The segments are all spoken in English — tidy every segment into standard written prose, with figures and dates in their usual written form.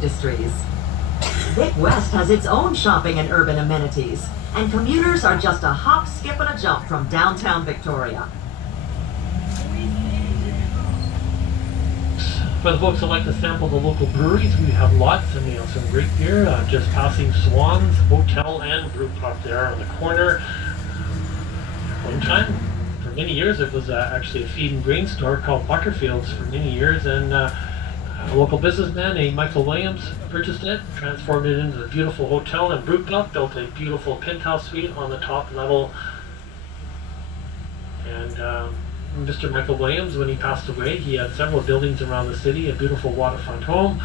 industries. Vic West has its own shopping and urban amenities, and commuters are just a hop, skip, and a jump from downtown Victoria. For the folks that like to sample the local breweries, we have lots, and we have some great beer. Just passing Swan's Hotel and Brew Pub there on the corner. One time, for many years, it was actually a feed and grain store called Butterfield's for many years, and a local businessman named Michael Williams purchased it, transformed it into a beautiful hotel and brew pub, built a beautiful penthouse suite on the top level. And Mr. Michael Williams, when he passed away, he had several buildings around the city, a beautiful waterfront home,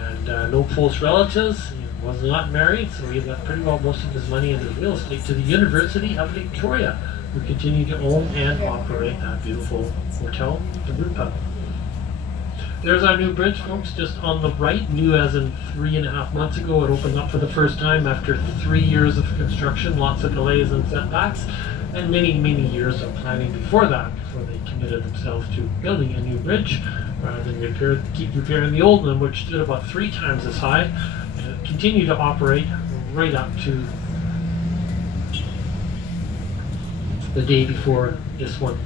and no close relatives. He was not married, so he left pretty well most of his money into real estate to the University of Victoria, who continue to own and operate that beautiful hotel and brew pub. There's our new bridge, folks, just on the right, new as in 3.5 months ago. It opened up for the first time after 3 years of construction, lots of delays and setbacks, and many, many years of planning before that, before they committed themselves to building a new bridge, rather than keep repairing the old one, which stood about 3 times as high, and continue to operate right up to the day before this one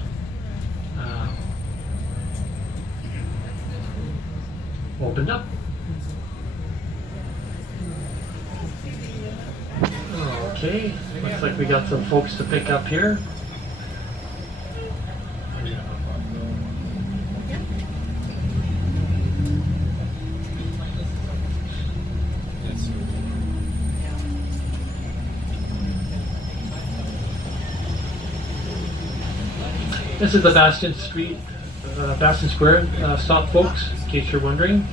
opened up. Okay, looks like we got some folks to pick up here. This is the Bastion Square stop, folks, in case you're wondering.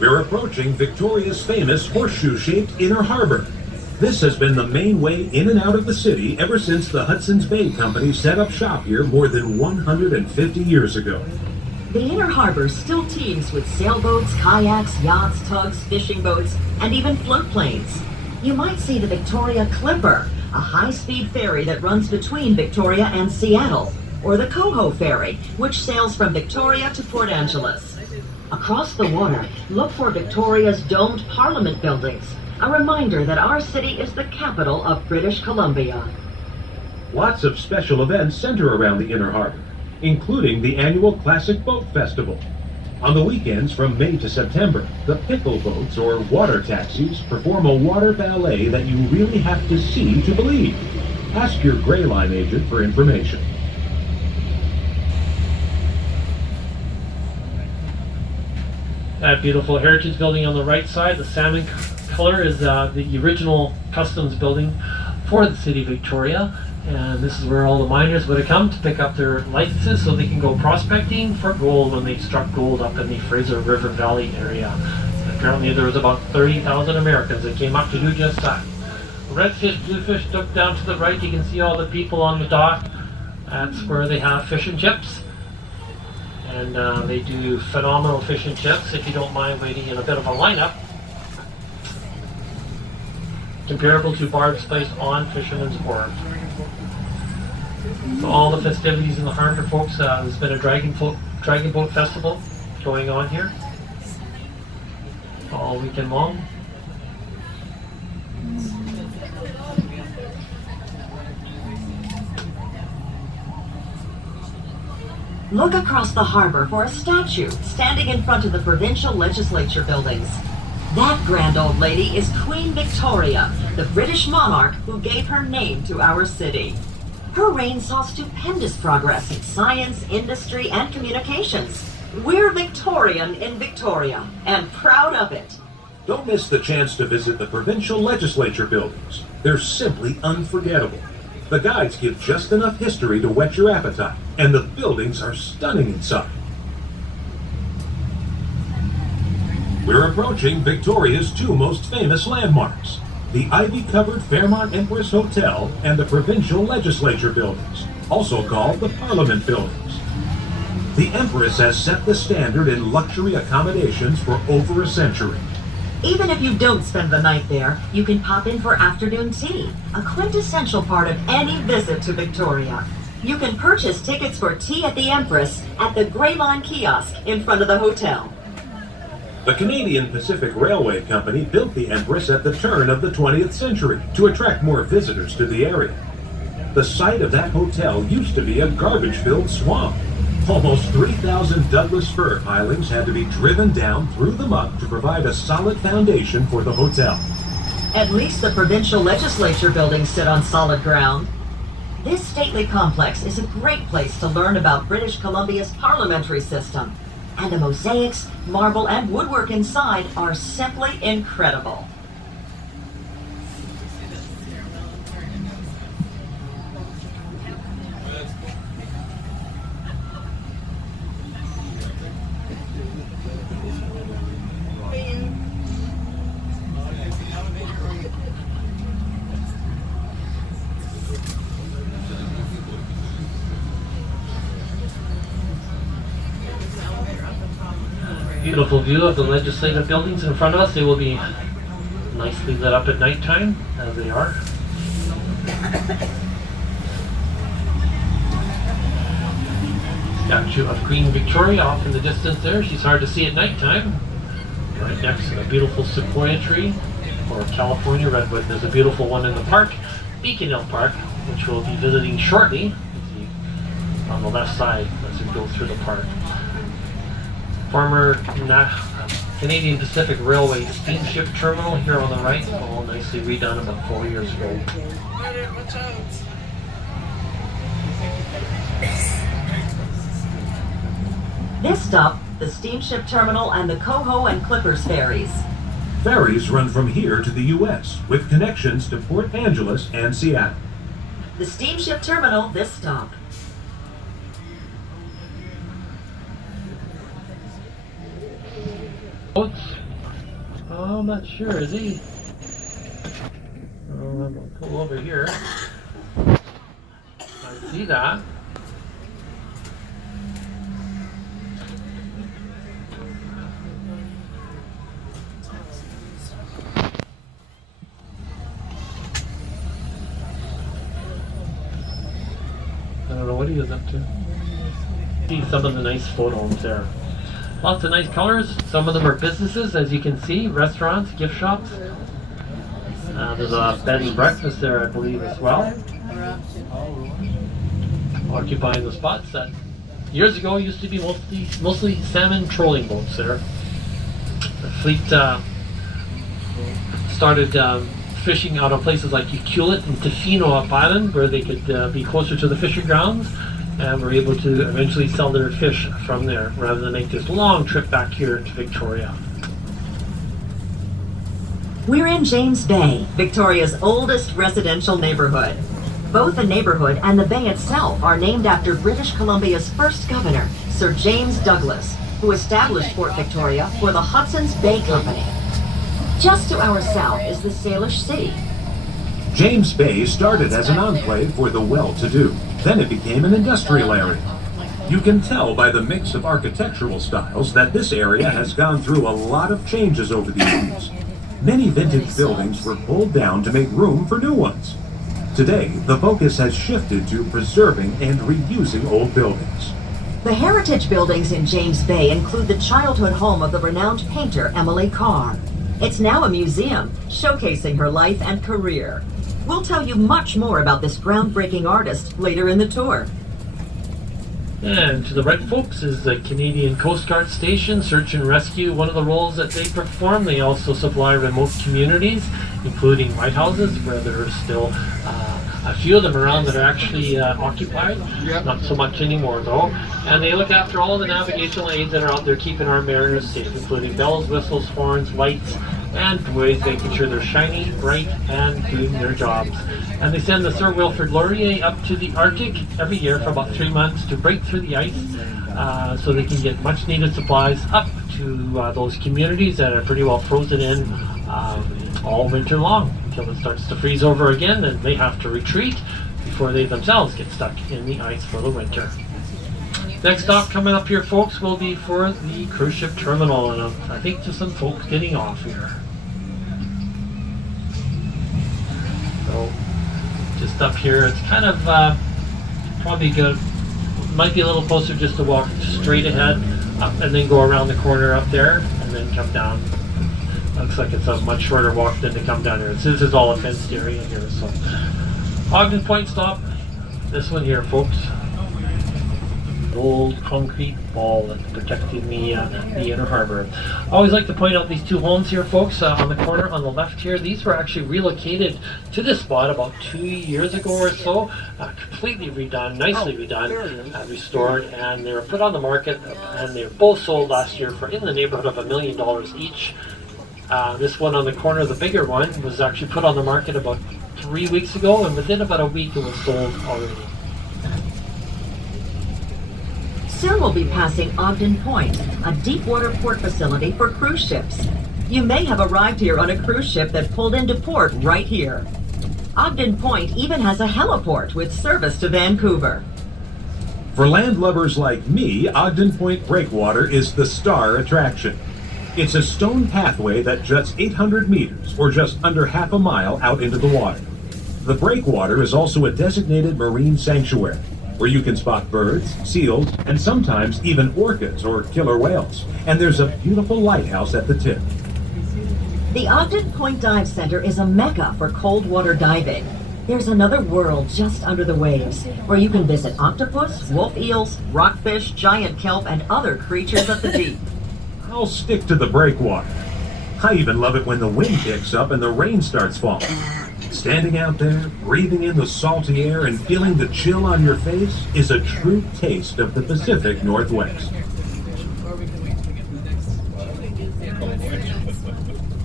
We're approaching Victoria's famous horseshoe-shaped Inner Harbor. This has been the main way in and out of the city ever since the Hudson's Bay Company set up shop here more than 150 years ago. The Inner Harbor still teems with sailboats, kayaks, yachts, tugs, fishing boats, and even float planes. You might see the Victoria Clipper, a high-speed ferry that runs between Victoria and Seattle, or the Coho Ferry, which sails from Victoria to Port Angeles. Across the water, look for Victoria's domed Parliament buildings, a reminder that our city is the capital of British Columbia. Lots of special events center around the Inner Harbor, including the annual Classic Boat Festival. On the weekends from May to September, the pickle boats or water taxis perform a water ballet that you really have to see to believe. Ask your Gray Line agent for information. That beautiful heritage building on the right side, the salmon color, is the original customs building for the city of Victoria. And this is where all the miners would have come to pick up their licenses so they can go prospecting for gold when they struck gold up in the Fraser River Valley area. Apparently there was about 30,000 Americans that came up to do just that. Redfish, bluefish, look down to the right, you can see all the people on the dock. That's where they have fish and chips. And they do phenomenal fish and chips if you don't mind waiting in a bit of a lineup. Comparable to Barb's Place on Fisherman's Wharf. So all the festivities in the harbor, folks. There's been a dragon boat festival going on here all weekend long. Look across the harbor for a statue standing in front of the Provincial Legislature buildings. That grand old lady is Queen Victoria, the British monarch who gave her name to our city. Her reign saw stupendous progress in science, industry, and communications. We're Victorian in Victoria, and proud of it. Don't miss the chance to visit the Provincial Legislature buildings. They're simply unforgettable. The guides give just enough history to whet your appetite, and the buildings are stunning inside. We're approaching Victoria's 2 most famous landmarks, the ivy-covered Fairmont Empress Hotel and the Provincial Legislature buildings, also called the Parliament buildings. The Empress has set the standard in luxury accommodations for over a century. Even if you don't spend the night there, you can pop in for afternoon tea, a quintessential part of any visit to Victoria. You can purchase tickets for tea at the Empress at the Gray Line kiosk in front of the hotel. The Canadian Pacific Railway Company built the Empress at the turn of the 20th century to attract more visitors to the area. The site of that hotel used to be a garbage-filled swamp. Almost 3,000 Douglas fir pilings had to be driven down through the muck to provide a solid foundation for the hotel. At least the Provincial Legislature buildings sit on solid ground. This stately complex is a great place to learn about British Columbia's parliamentary system. And the mosaics, marble, and woodwork inside are simply incredible. Beautiful view of the legislative buildings in front of us. They will be nicely lit up at nighttime, as they are. Statue of Queen Victoria off in the distance there. She's hard to see at nighttime. Right next to a beautiful sequoia tree, or California redwood. There's a beautiful one in the park, Beacon Hill Park, which we'll be visiting shortly. You see on the left side as we go through the park. Former Canadian Pacific Railway Steamship Terminal here on the right, all nicely redone about 4 years ago. This stop, the Steamship Terminal and the Coho and Clippers ferries. Ferries run from here to the U.S. with connections to Port Angeles and Seattle. The Steamship Terminal, this stop. Boats? Oh, I'm not sure, is he? Oh, I'm gonna pull over here. I see that. I don't know what he is up to. See some of the nice photos there. Lots of nice colors. Some of them are businesses, as you can see, restaurants, gift shops. There's a bed and breakfast there, I believe, as well. Occupying the spots that years ago used to be mostly salmon trolling boats there. The fleet started fishing out of places like Uculet and Tofino up island, where they could be closer to the fishing grounds, and were able to eventually sell their fish from there rather than make this long trip back here to Victoria. We're in James Bay, Victoria's oldest residential neighborhood. Both the neighborhood and the bay itself are named after British Columbia's first governor, Sir James Douglas, who established Fort Victoria for the Hudson's Bay Company. Just to our south is the Salish City. James Bay started as an enclave for the well-to-do. Then it became an industrial area. You can tell by the mix of architectural styles that this area has gone through a lot of changes over the years. Many vintage buildings were pulled down to make room for new ones. Today, the focus has shifted to preserving and reusing old buildings. The heritage buildings in James Bay include the childhood home of the renowned painter Emily Carr. It's now a museum, showcasing her life and career. We'll tell you much more about this groundbreaking artist later in the tour. And to the right, folks, is the Canadian Coast Guard Station, Search and Rescue, one of the roles that they perform. They also supply remote communities, including lighthouses, where there are still a few of them around that are actually occupied. Yep. Not so much anymore, though. And they look after all the navigational aids that are out there keeping our mariners safe, including bells, whistles, horns, lights, and buoys, making sure they're shiny, bright, and doing their jobs. And they send the Sir Wilfrid Laurier up to the Arctic every year for about 3 months to break through the ice, so they can get much needed supplies up to those communities that are pretty well frozen in all winter long, until it starts to freeze over again, and they have to retreat before they themselves get stuck in the ice for the winter. Next stop coming up here, folks, will be for the cruise ship terminal, and I think just some folks getting off here. So, just up here, it's kind of probably good. Might be a little closer just to walk straight ahead up and then go around the corner up there and then come down. Looks like it's a much shorter walk than to come down here. This is all a fenced area here. So Ogden Point stop. This one here, folks. Old concrete wall that's protecting the inner harbor. I always like to point out these two homes here, folks, on the corner on the left here. These were actually relocated to this spot about 2 years ago or so. Completely redone, nicely redone, restored, and they were put on the market, and they were both sold last year for in the neighborhood of $1 million each. This one on the corner, the bigger one, was actually put on the market about 3 weeks ago, and within about a week it was sold already. Soon we'll be passing Ogden Point, a deep-water port facility for cruise ships. You may have arrived here on a cruise ship that pulled into port right here. Ogden Point even has a heliport with service to Vancouver. For landlubbers like me, Ogden Point Breakwater is the star attraction. It's a stone pathway that juts 800 meters, or just under half a mile, out into the water. The Breakwater is also a designated marine sanctuary, where you can spot birds, seals, and sometimes even orcas or killer whales. And there's a beautiful lighthouse at the tip. The Ogden Point Dive Center is a mecca for cold water diving. There's another world just under the waves, where you can visit octopus, wolf eels, rockfish, giant kelp, and other creatures of the deep. I'll stick to the Breakwater. I even love it when the wind picks up and the rain starts falling. Standing out there, breathing in the salty air and feeling the chill on your face is a true taste of the Pacific Northwest.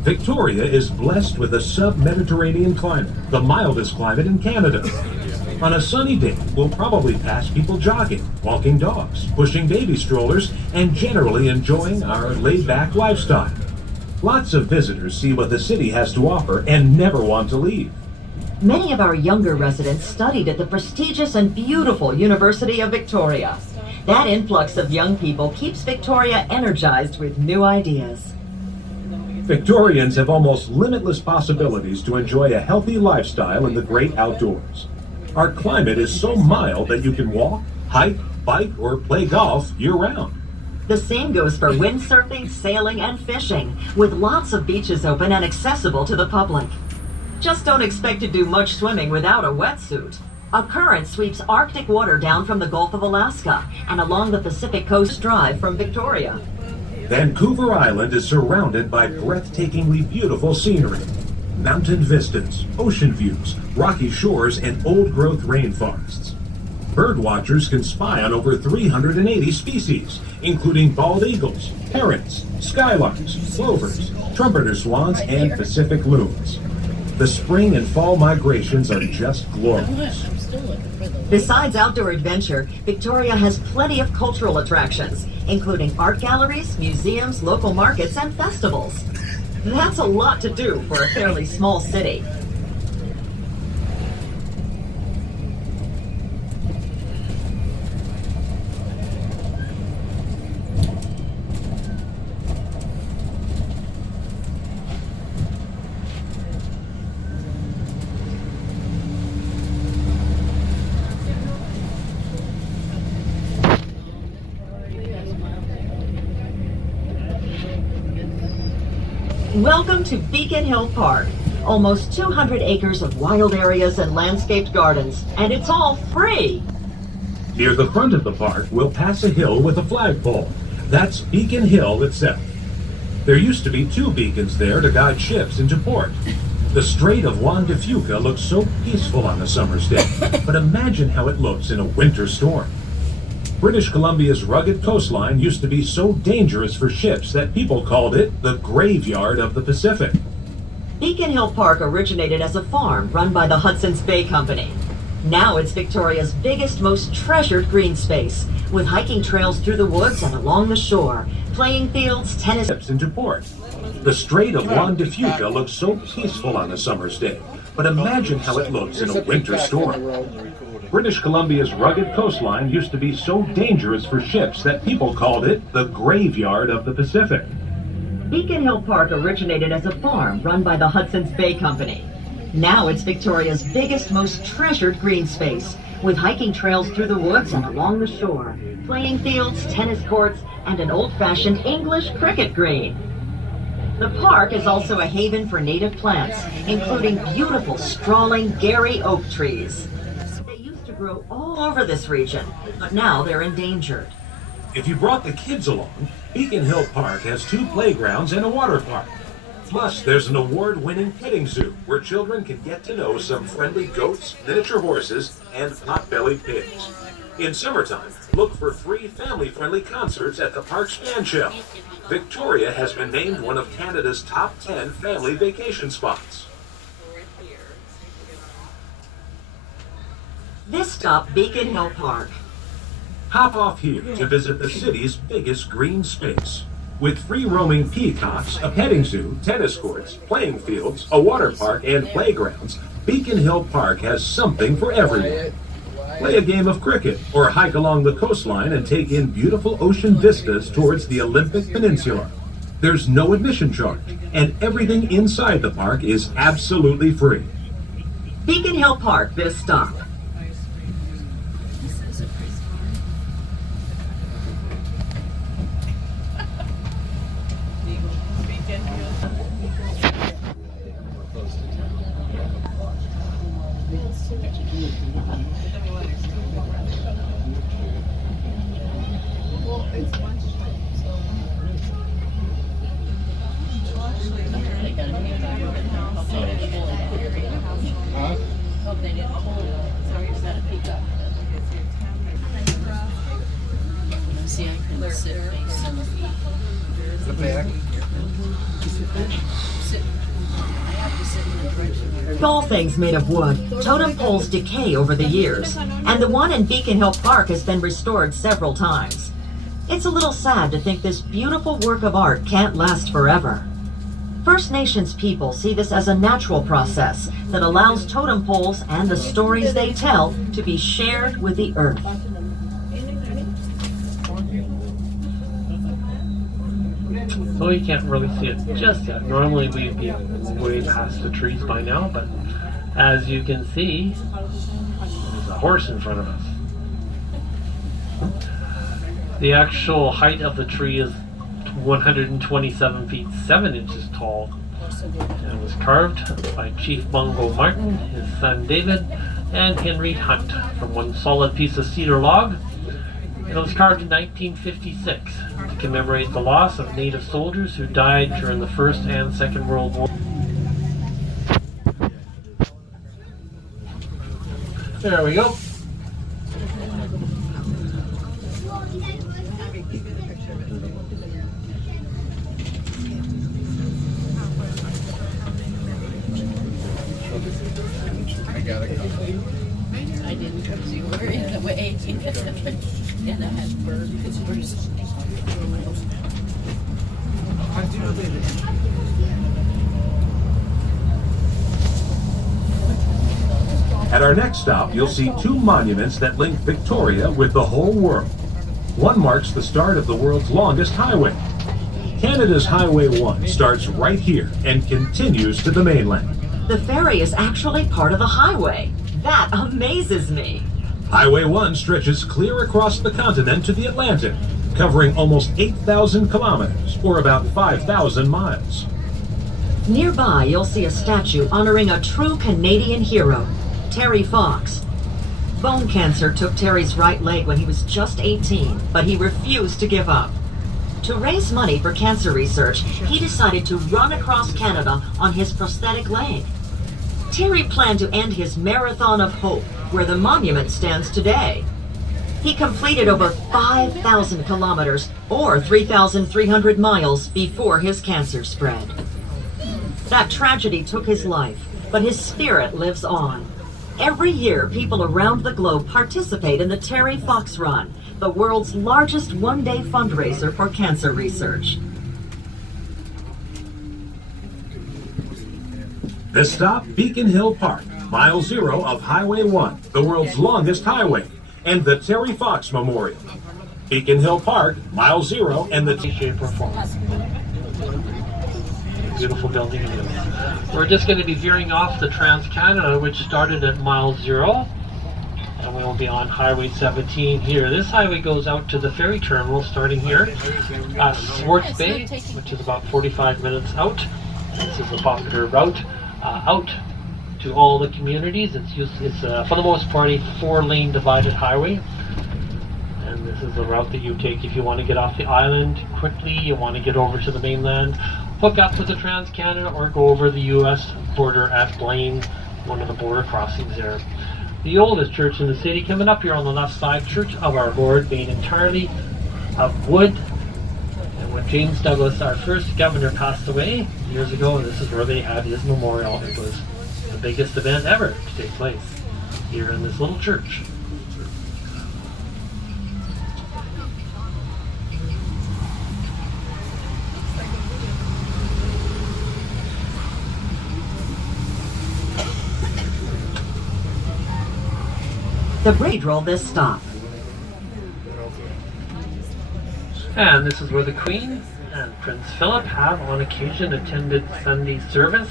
Victoria is blessed with a sub-Mediterranean climate, the mildest climate in Canada. On a sunny day, we'll probably pass people jogging, walking dogs, pushing baby strollers, and generally enjoying our laid-back lifestyle. Lots of visitors see what the city has to offer and never want to leave. Many of our younger residents studied at the prestigious and beautiful University of Victoria. That influx of young people keeps Victoria energized with new ideas. Victorians have almost limitless possibilities to enjoy a healthy lifestyle in the great outdoors. Our climate is so mild that you can walk, hike, bike, or play golf year-round. The same goes for windsurfing, sailing, and fishing, with lots of beaches open and accessible to the public. Just don't expect to do much swimming without a wetsuit. A current sweeps Arctic water down from the Gulf of Alaska and along the Pacific Coast Drive from Victoria. Vancouver Island is surrounded by breathtakingly beautiful scenery. Mountain vistas, ocean views, rocky shores, and old-growth rainforests. Birdwatchers can spy on over 380 species, including bald eagles, herons, skylarks, plovers, trumpeter swans, and Pacific loons. The spring and fall migrations are just glorious. Besides outdoor adventure, Victoria has plenty of cultural attractions, including art galleries, museums, local markets, and festivals. That's a lot to do for a fairly small city. Welcome to Beacon Hill Park. Almost 200 acres of wild areas and landscaped gardens, and it's all free. Near the front of the park, we'll pass a hill with a flagpole. That's Beacon Hill itself. There used to be 2 beacons there to guide ships into port. The Strait of Juan de Fuca looks so peaceful on a summer's day, but imagine how it looks in a winter storm. British Columbia's rugged coastline used to be so dangerous for ships that people called it the graveyard of the Pacific. Beacon Hill Park originated as a farm run by the Hudson's Bay Company. Now it's Victoria's biggest, most treasured green space, with hiking trails through the woods and along the shore, playing fields, tennis... Ships into port. The Strait of Juan de Fuca looks so peaceful on a summer's day, but imagine how it looks in a winter storm. British Columbia's rugged coastline used to be so dangerous for ships that people called it the graveyard of the Pacific. Beacon Hill Park originated as a farm run by the Hudson's Bay Company. Now it's Victoria's biggest, most treasured green space, with hiking trails through the woods and along the shore, playing fields, tennis courts, and an old-fashioned English cricket green. The park is also a haven for native plants, including beautiful sprawling Gary oak trees. They used to grow all over this region, but now they're endangered. If you brought the kids along, Beacon Hill Park has 2 playgrounds and a water park. Plus, there's an award-winning petting zoo where children can get to know some friendly goats, miniature horses, and pot-bellied pigs. In summertime, look for free family-friendly concerts at the park's fan shell. Victoria has been named one of Canada's top 10 family vacation spots. This stop, Beacon Hill Park. Hop off here to visit the city's biggest green space. With free-roaming peacocks, a petting zoo, tennis courts, playing fields, a water park, and playgrounds, Beacon Hill Park has something for everyone. Play a game of cricket or hike along the coastline and take in beautiful ocean vistas towards the Olympic Peninsula. There's no admission charge, and everything inside the park is absolutely free. Beacon Hill Park, this stop. All things made of wood, totem poles decay over the years, and the one in Beacon Hill Park has been restored several times. It's a little sad to think this beautiful work of art can't last forever. First Nations people see this as a natural process that allows totem poles and the stories they tell to be shared with the earth. So you can't really see it just yet. Normally we'd be way past the trees by now, but as you can see, there's a horse in front of us. The actual height of the tree is 127 feet 7 inches tall. And it was carved by Chief Mungo Martin, his son David, and Henry Hunt from one solid piece of cedar log. It was carved in 1956 to commemorate the loss of Native soldiers who died during the First and Second World War. There we go. I gotta go. I didn't because you were in the way. And I had birds. At our next stop, you'll see 2 monuments that link Victoria with the whole world. One marks the start of the world's longest highway. Canada's Highway 1 starts right here and continues to the mainland. The ferry is actually part of the highway. That amazes me. Highway 1 stretches clear across the continent to the Atlantic, covering almost 8,000 kilometers, or about 5,000 miles. Nearby, you'll see a statue honoring a true Canadian hero, Terry Fox. Bone cancer took Terry's right leg when he was just 18, but he refused to give up. To raise money for cancer research, he decided to run across Canada on his prosthetic leg. Terry planned to end his Marathon of Hope, where the monument stands today. He completed over 5,000 kilometers, or 3,300 miles, before his cancer spread. That tragedy took his life, but his spirit lives on. Every year, people around the globe participate in the Terry Fox Run, the world's largest one-day fundraiser for cancer research. This stop, Beacon Hill Park, mile 0 of Highway 1, the world's longest highway, and the Terry Fox Memorial. Beacon Hill Park, mile 0, and the Shape or form. beautiful building it is. We're just going to be veering off the Trans-Canada, which started at mile 0. And we will be on Highway 17 here. This highway goes out to the ferry terminal starting here. Swartz Bay, which is about 45 minutes out. This is a popular route out to all the communities. It's for the most part a 4-lane divided highway. And this is the route that you take if you want to get off the island quickly, you want to get over to the mainland, hook up with the Trans-Canada, or go over the U.S. border at Blaine, one of the border crossings there. The oldest church in the city, coming up here on the left side, Church of Our Lord, made entirely of wood. And when James Douglas, our first governor, passed away years ago, this is where they had his memorial. It was the biggest event ever to take place here in this little church. The bridge roll this stop. And this is where the Queen and Prince Philip have on occasion attended Sunday service.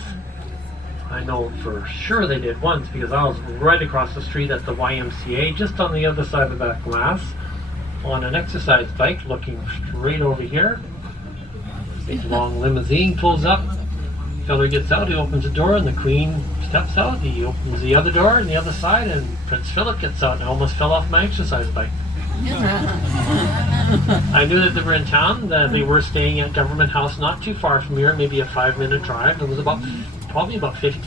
I know for sure they did once because I was right across the street at the YMCA, just on the other side of that glass, on an exercise bike looking straight over here. Big long limousine pulls up. Fella gets out, he opens the door, and the Queen steps out. He opens the other door on the other side, and Prince Philip gets out, and I almost fell off my exercise bike. I knew that they were in town, that they were staying at Government House not too far from here, maybe a 5-minute drive. It was probably about 50